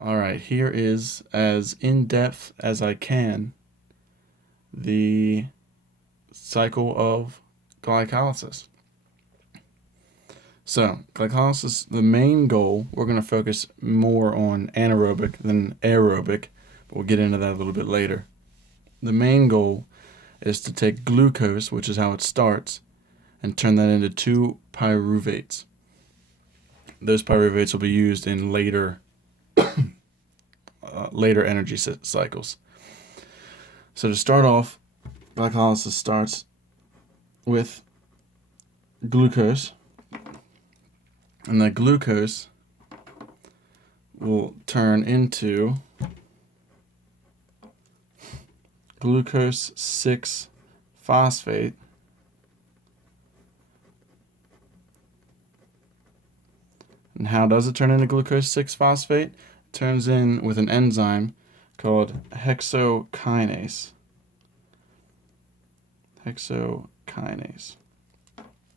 All right, here is, as in-depth as I can, the cycle of glycolysis. So, glycolysis, the main goal, we're going to focus more on anaerobic than aerobic, but we'll get into that a little bit later. The main goal is to take glucose, which is how it starts, and turn that into two pyruvates. Those pyruvates will be used in later energy cycles. So to start off, glycolysis starts with glucose, and the glucose will turn into glucose 6-phosphate, and how does it turn into glucose 6-phosphate? It turns in with an enzyme called hexokinase.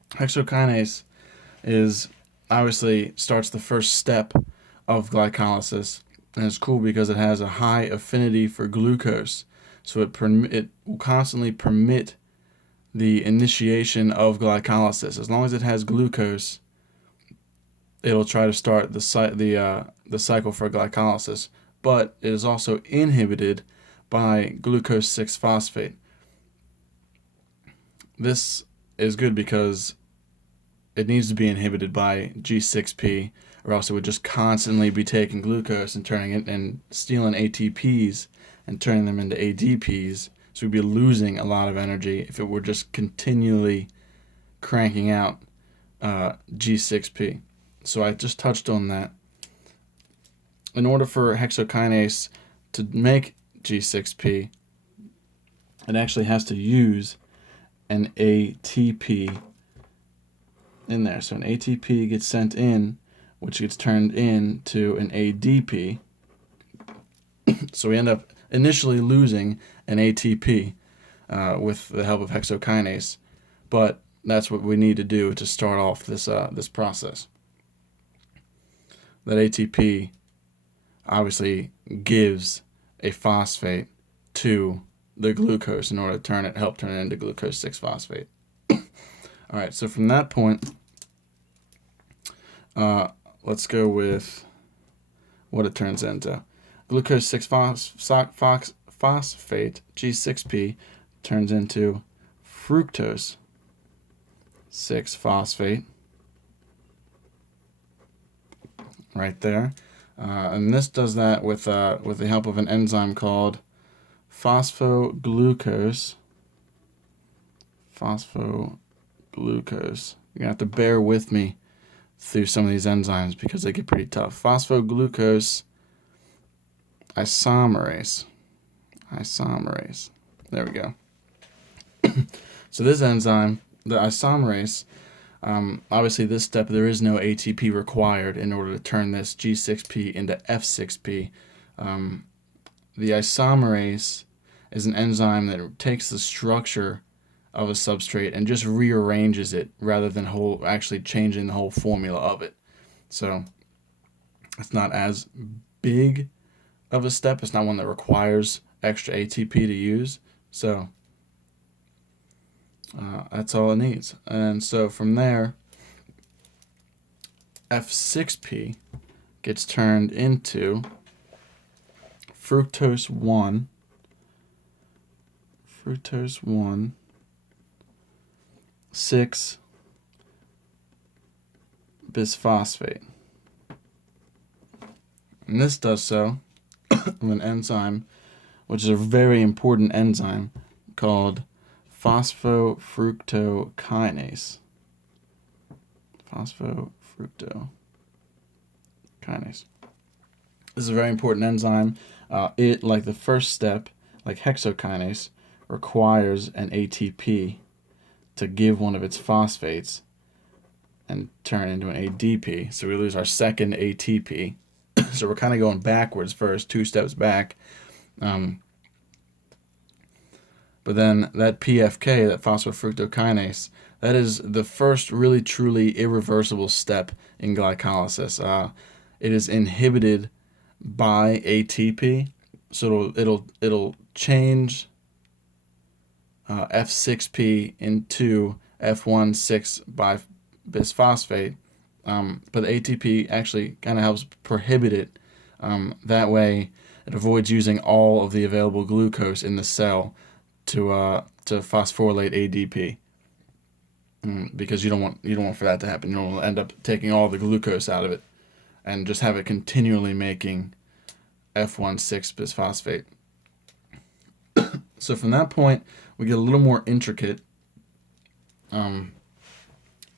Hexokinase is obviously starts the first step of glycolysis, and it's cool because it has a high affinity for glucose, so it will constantly permit the initiation of glycolysis. As long as it has glucose, it'll try to start the cycle for glycolysis, but it is also inhibited by glucose 6-phosphate. This is good because it needs to be inhibited by G6P, or else it would just constantly be taking glucose and turning it and stealing ATPs and turning them into ADPs. So we'd be losing a lot of energy if it were just continually cranking out G6P. So I just touched on that. In order for hexokinase to make G6P, it actually has to use an ATP in there. So an ATP gets sent in, which gets turned into an ADP. So we end up initially losing an ATP with the help of hexokinase, but that's what we need to do to start off this process. That ATP obviously gives a phosphate to the glucose in order to help turn it into glucose 6-phosphate. All right, so from that point, let's go with what it turns into. Glucose 6-phosphate, G6P, turns into fructose 6-phosphate, right there. And this does that with the help of an enzyme called phosphoglucose. You're gonna have to bear with me through some of these enzymes because they get pretty tough. Phosphoglucose isomerase. There we go. So this enzyme, the isomerase, obviously this step there is no ATP required in order to turn this G6P into F6P. The isomerase is an enzyme that takes the structure of a substrate and just rearranges it rather than actually changing the whole formula of it. So it's not as big of a step. It's not one that requires extra ATP to use. So that's all it needs. And so from there, F6P gets turned into fructose 1 6-bisphosphate. And this does so with an enzyme, which is a very important enzyme called phosphofructokinase. This is a very important enzyme. It, like the first step, like hexokinase, requires an ATP to give one of its phosphates and turn into an ADP. So we lose our second ATP. So we're kind of going backwards first, 2 steps back. But then that PFK, that phosphofructokinase, that is the first really truly irreversible step in glycolysis. It is inhibited by ATP. So it'll change F6P into F1,6-bisphosphate, but the ATP actually kind of helps prohibit it. That way, it avoids using all of the available glucose in the cell to phosphorylate ADP, because you don't want for that to happen. You don't want to end up taking all the glucose out of it and just have it continually making F1,6-bisphosphate. So from that point, we get a little more intricate. An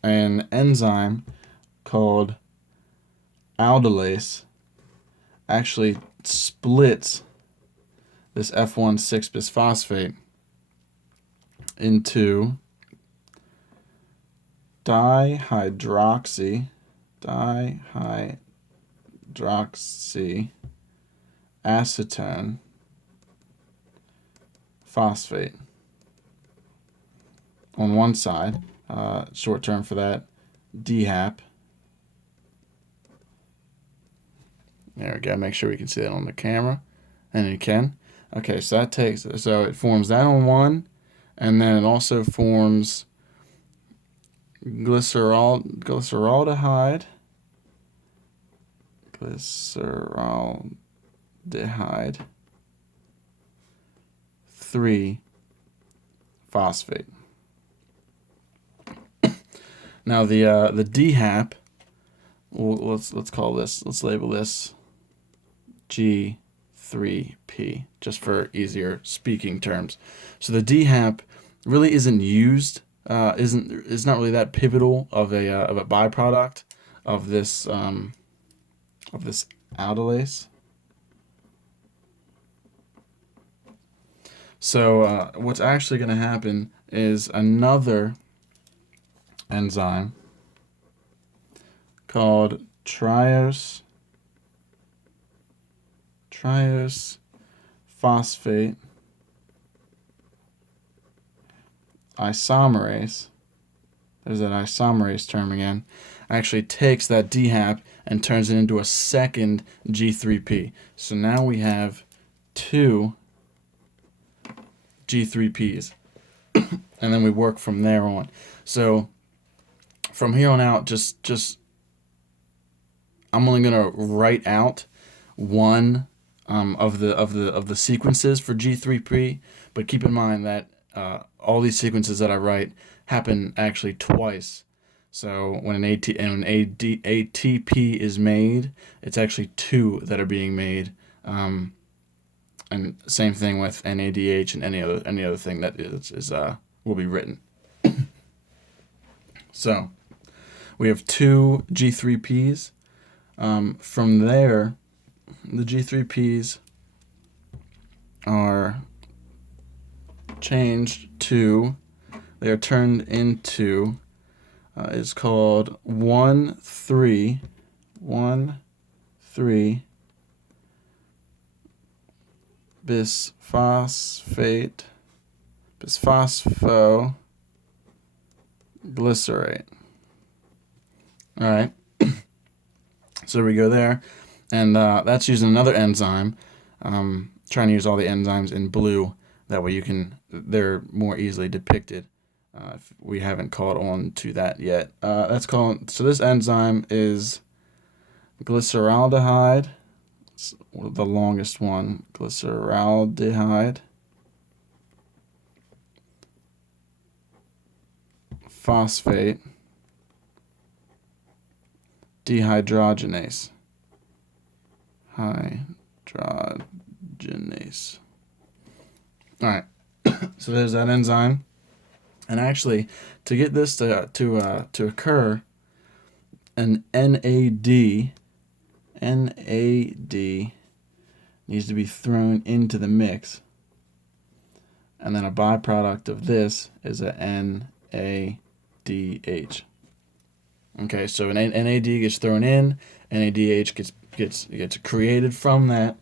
enzyme called aldolase actually splits this F1,6-bisphosphate into dihydroxy acetone phosphate on one side, short term for that, DHAP. There we go. Make sure we can see that on the camera, and you can. Okay, so it forms that on one, and then it also forms glyceraldehyde 3-phosphate. Now the DHAP, well, let's label this G3P, just for easier speaking terms. So the DHAP really isn't used, is not really that pivotal of a byproduct of this aldolase. So what's actually going to happen is another enzyme called triose phosphate isomerase. There's that isomerase term again. Actually takes that DHAP and turns it into a second G3P. So now we have two G3Ps, and then we work from there on. So from here on out, just I'm only gonna write out one of the sequences for G3P, but keep in mind that all these sequences that I write happen actually twice. So when an ATP is made, it's actually two that are being made, and same thing with NADH and any other thing that will be written. So we have two G3Ps. From there, the G3Ps are changed to, they are turned into, it's called 1,3 bisphosphoglycerate. All right. So we go there, and that's using another enzyme. Trying to use all the enzymes in blue. That way they're more easily depicted. If we haven't caught on to that yet. So this enzyme is glyceraldehyde. It's the longest one. Glyceraldehyde phosphate dehydrogenase. Hydrogenase. All right. So there's that enzyme. And actually, to get this to occur, an NAD needs to be thrown into the mix. And then a byproduct of this is a NADH. Okay, so an NAD gets thrown in, NADH gets created from that.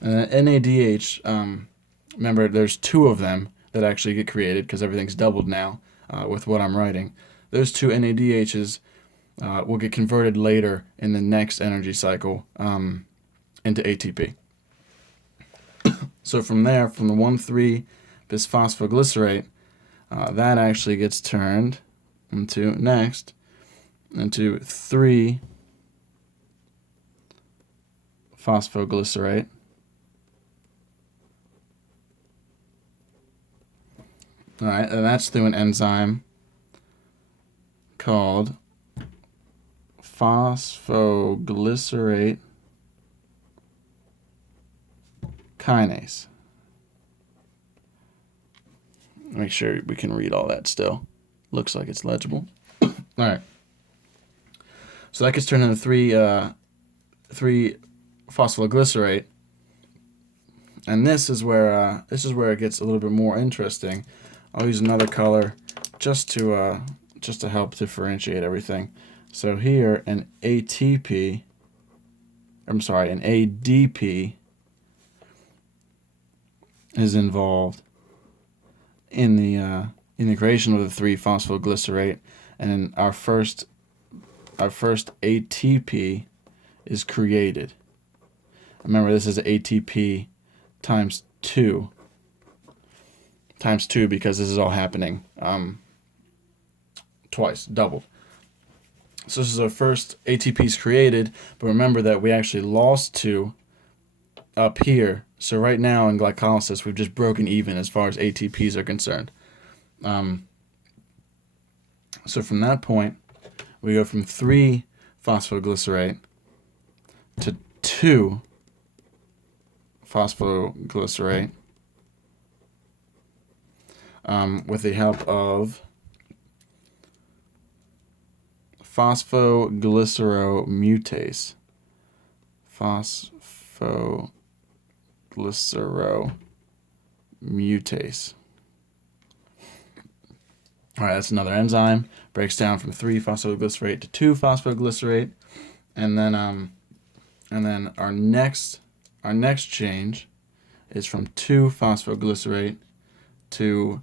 And NADH, remember, there's two of them that actually get created because everything's doubled now with what I'm writing. Those two NADHs will get converted later in the next energy cycle into ATP. So from there, from the 1,3-bisphosphoglycerate, that actually gets turned into 3-phosphoglycerate. All right, and that's through an enzyme called phosphoglycerate kinase. Make sure we can read all that still. Looks like it's legible. All right. So that gets turned into 3-phosphoglycerate, and this is where it gets a little bit more interesting. I'll use another color just to help differentiate everything. So here an ADP is involved in the creation of the 3-phosphoglycerate, and our first ATP is created. Remember, this is ATP times 2 because this is all happening twice, doubled. So this is our first ATPs created, but remember that we actually lost 2 up here. So right now in glycolysis, we've just broken even as far as ATPs are concerned. So from that point, we go from 3-phosphoglycerate to 2-phosphoglycerate with the help of phosphoglyceromutase. Phosphoglyceromutase. All right, that's another enzyme. Breaks down from 3-phosphoglycerate to 2-phosphoglycerate, and then our next change is from 2-phosphoglycerate to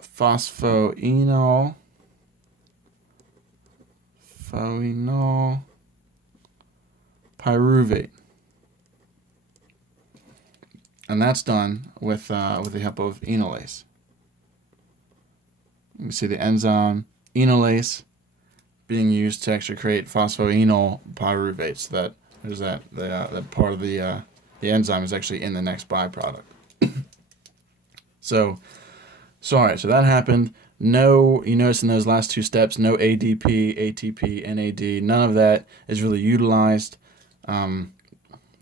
phosphoenol pyruvate, and that's done with the help of enolase. You can see the enzyme enolase being used to actually create phosphoenol pyruvate. So that there's that part of the enzyme is actually in the next byproduct. So all right, so that happened. No, you notice in those last 2 steps, no ADP, ATP, NAD. None of that is really utilized. They're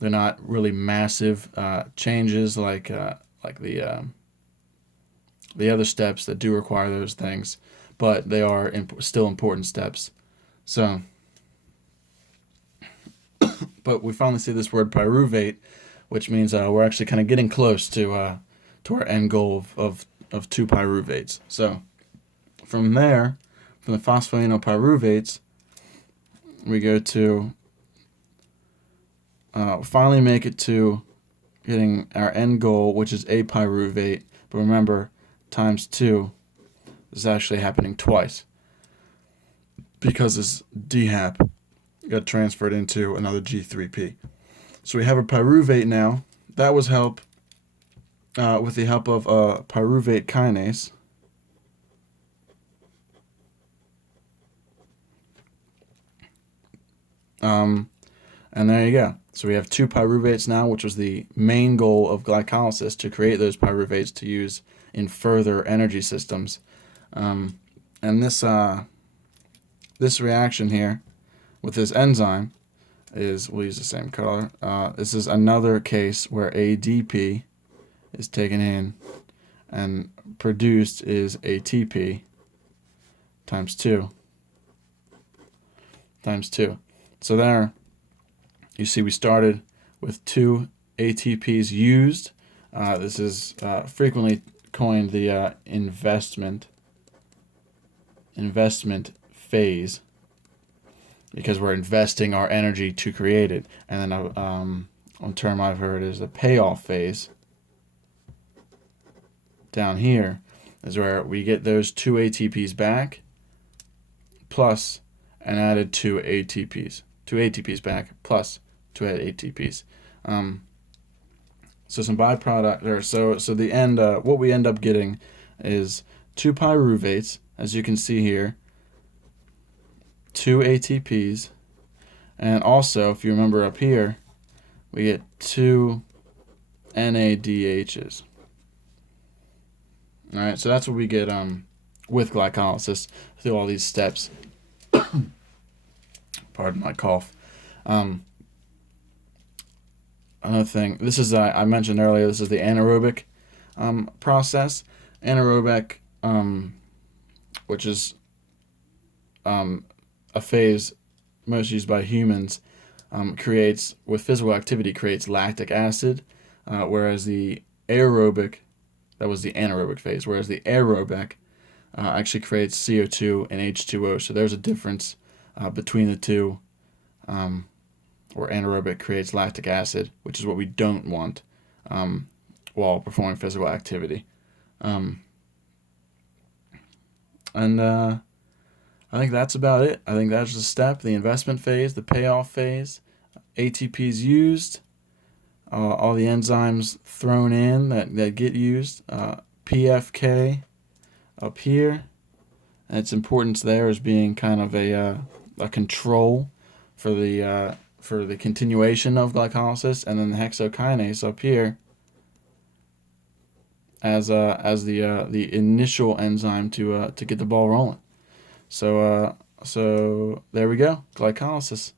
not really massive changes like the other steps that do require those things, but they are still important steps. So, but we finally see this word pyruvate, which means we're actually kind of getting close to our end goal of 2 pyruvates. So from there, from the phosphoenol pyruvates, we go to finally make it to getting our end goal, which is a pyruvate. But remember, times 2 is actually happening twice because this DHAP got transferred into another G3P. So we have a pyruvate now. That was with the help of pyruvate kinase. And there you go. So we have 2 pyruvates now, which was the main goal of glycolysis, to create those pyruvates to use in further energy systems. And this reaction here with this enzyme is, we'll use the same color. This is another case where ADP is taken in and produced is ATP times 2. So there, you see we started with 2 ATPs used. This is frequently coined the investment phase, because we're investing our energy to create it. And then one term I've heard is the payoff phase. Down here is where we get those 2 ATPs back plus and added 2 ATPs back plus 2 to add ATPs. So some byproduct, or so the end, what we end up getting is 2 pyruvates, as you can see here, 2 ATPs, and also, if you remember up here, we get 2 NADHs. All right, so that's what we get with glycolysis through all these steps. Pardon my cough. Another thing, this is, I mentioned earlier, this is the anaerobic process. Anaerobic, which is a phase most used by humans, creates, with physical activity, creates lactic acid, whereas the aerobic, that was the anaerobic phase, whereas the aerobic actually creates CO2 and H2O. So there's a difference between the two, where anaerobic creates lactic acid, which is what we don't want while performing physical activity. I think that's about it. I think that's the step, the investment phase, the payoff phase, ATPs used, all the enzymes thrown in that get used, PFK up here, and its importance there as being kind of a control for the continuation of glycolysis, and then the hexokinase up here as the initial enzyme to get the ball rolling. So there we go, glycolysis.